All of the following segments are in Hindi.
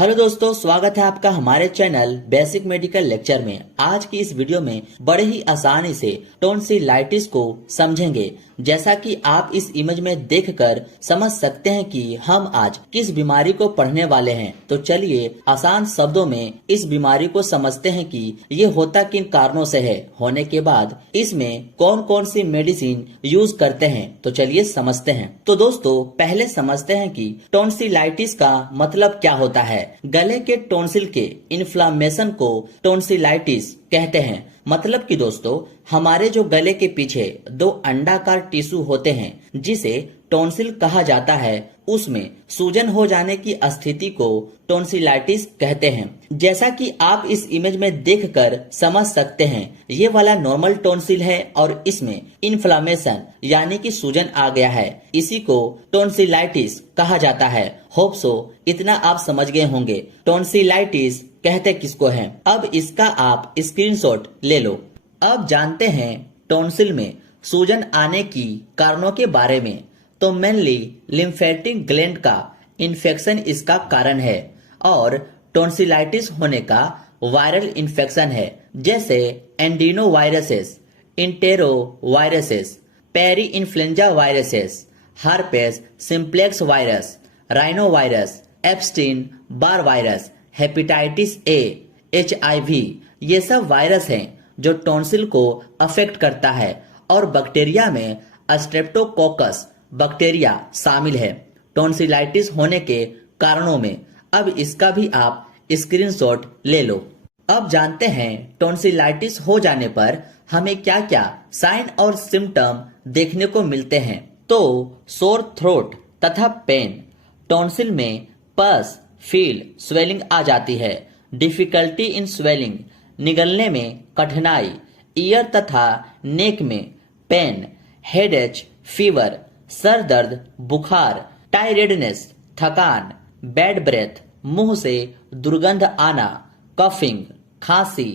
हेलो दोस्तों, स्वागत है आपका हमारे चैनल बेसिक मेडिकल लेक्चर में। आज की इस वीडियो में बड़े ही आसानी से टॉन्सिलाइटिस को समझेंगे। जैसा कि आप इस इमेज में देखकर समझ सकते हैं कि हम आज किस बीमारी को पढ़ने वाले हैं। तो चलिए आसान शब्दों में इस बीमारी को समझते हैं कि ये होता किन कारणों से है, होने के बाद इसमें कौन कौन सी मेडिसिन यूज करते हैं। तो चलिए समझते हैं। तो दोस्तों पहले समझते हैं कि टॉन्सिलाइटिस का मतलब क्या होता है। गले के टॉन्सिल के इन्फ्लामेशन को टॉन्सिलाइटिस कहते हैं। मतलब कि दोस्तों हमारे जो गले के पीछे दो अंडाकार टिश्यू होते हैं जिसे टॉन्सिल कहा जाता है, उसमें सूजन हो जाने की स्थिति को टॉन्सिलाइटिस कहते हैं। जैसा कि आप इस इमेज में देखकर समझ सकते हैं, ये वाला नॉर्मल टॉन्सिल है और इसमें इन्फ्लामेशन यानी कि सूजन आ गया है। इसी को टॉन्सिलाइटिस कहा जाता है। होप सो इतना आप समझ गए होंगे टॉन्सिलाइटिस कहते किसको है। अब इसका आप स्क्रीनशॉट ले लो। अब जानते हैं टॉन्सिल में सूजन आने की कारणों के बारे में। तो मेनली लिम्फेटिक ग्लैंड का इन्फेक्शन इसका कारण है और टॉन्सिलाइटिस होने का वायरल इन्फेक्शन है, जैसे adenoviruses, enteroviruses, parainfluenza viruses, herpes simplex virus, rhinovirus, Epstein Barr virus, hepatitis A, HIV। ये सब वायरस हैं जो टॉन्सिल को अफेक्ट करता है और बैक्टीरिया में स्ट्रेप्टोकोकस बैक्टीरिया शामिल है टॉन्सिलाइटिस होने के कारणों में। अब इसका भी आप स्क्रीनशॉट ले लो। अब जानते हैं टॉन्सिलाइटिस हो जाने पर हमें क्या क्या साइन और सिम्टम देखने को मिलते हैं। तो सोर थ्रोट तथा पेन, टॉन्सिल में पस, फील, स्वेलिंग आ जाती है, डिफिकल्टी इन स्वेलिंग, निगलने में कठिनाई, ईयर तथा नेक में पेन, हेडेच, फीवर, सर दर्द, बुखार, टायरेडनेस, थकान, बैड ब्रेथ, मुंह से दुर्गंध आना, कफिंग, खांसी,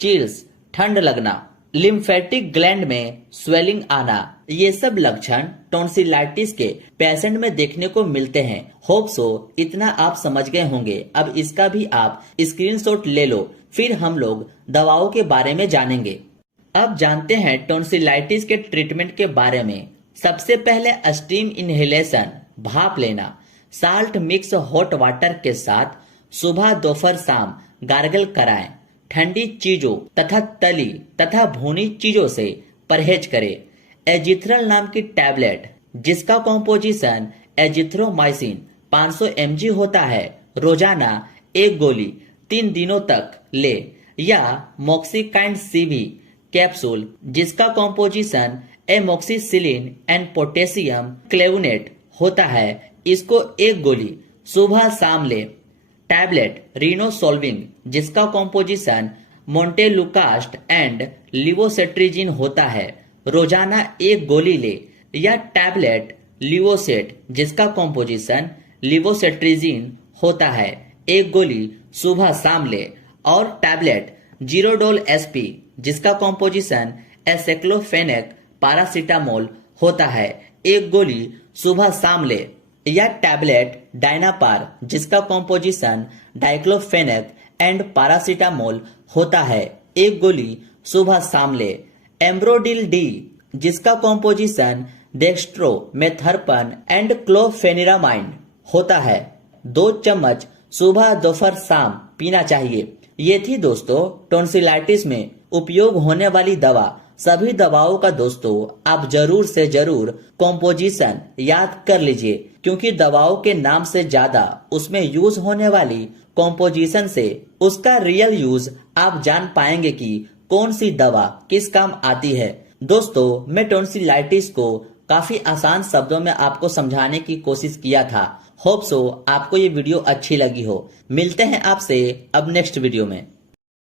चिल्स, ठंड लगना, लिम्फेटिक ग्लैंड में स्वेलिंग आना, ये सब लक्षण टॉन्सिलाइटिस के पेशेंट में देखने को मिलते हैं। होप सो इतना आप समझ गए होंगे। अब इसका भी आप स्क्रीनशॉट ले लो, फिर हम लोग दवाओं के बारे में जानेंगे। अब जानते हैं टॉन्सिलाइटिस के ट्रीटमेंट के बारे में। सबसे पहले स्टीम इनहेलेशन, भाप लेना, साल्ट मिक्स हॉट वाटर के साथ सुबह दोपहर शाम गार्गल कराएं। ठंडी चीजों तथा तली तथा भुनी चीजों से परहेज करें। एजिथ्रल नाम की टैबलेट जिसका कॉम्पोजिशन एजिथ्रोमाइसिन 500 mg होता है, रोजाना एक गोली 3 दिनों तक ले, या मोक्सिकाइंड CV कैप्सूल जिसका कॉम्पोजिशन एमोक्सिसिलिन एंड पोटेशियम क्लेवनेट होता है, इसको एक गोली सुबह शाम ले। टैबलेट रिनोसोल्विंग जिसका कॉम्पोजिशन मोन्टेलुकास्ट एंड लिवोसेट्रिजिन होता है, रोजाना एक गोली ले, या टैबलेट लिवोसेट जिसका कॉम्पोजिशन लिवोसेट्रिजिन होता है, एक गोली सुबह शाम ले। और टैबलेट जीरोडोल SP जिसका कॉम्पोजिशन एसेक्लोफेनेक पैरासीटामोल होता है, एक गोली सुबह शाम ले, या टैबलेट डायनापार जिसका कॉम्पोजिशन डाइक्लोफेनेक एंड पैरासीटामोल होता है, एक गोली सुबह शाम ले। एम्ब्रोडिल D जिसका कॉम्पोजिशन डेक्स्ट्रोमेथर्पन एंड क्लोफेनिरामाइन होता है, 2 चम्मच सुबह दोपहर शाम पीना चाहिए। ये थी दोस्तों टॉन्सिलाइटिस में उपयोग होने वाली दवा। सभी दवाओं का दोस्तों आप जरूर से जरूर कॉम्पोजिशन याद कर लीजिए, क्योंकि दवाओं के नाम से ज्यादा उसमें यूज होने वाली कॉम्पोजिशन से उसका रियल यूज आप जान पाएंगे कि कौन सी दवा किस काम आती है। दोस्तों मैं टॉन्सिलाइटिस को काफी आसान शब्दों में आपको समझाने की कोशिश किया था। होप सो आपको ये वीडियो अच्छी लगी हो। मिलते हैं आपसे अब नेक्स्ट वीडियो में।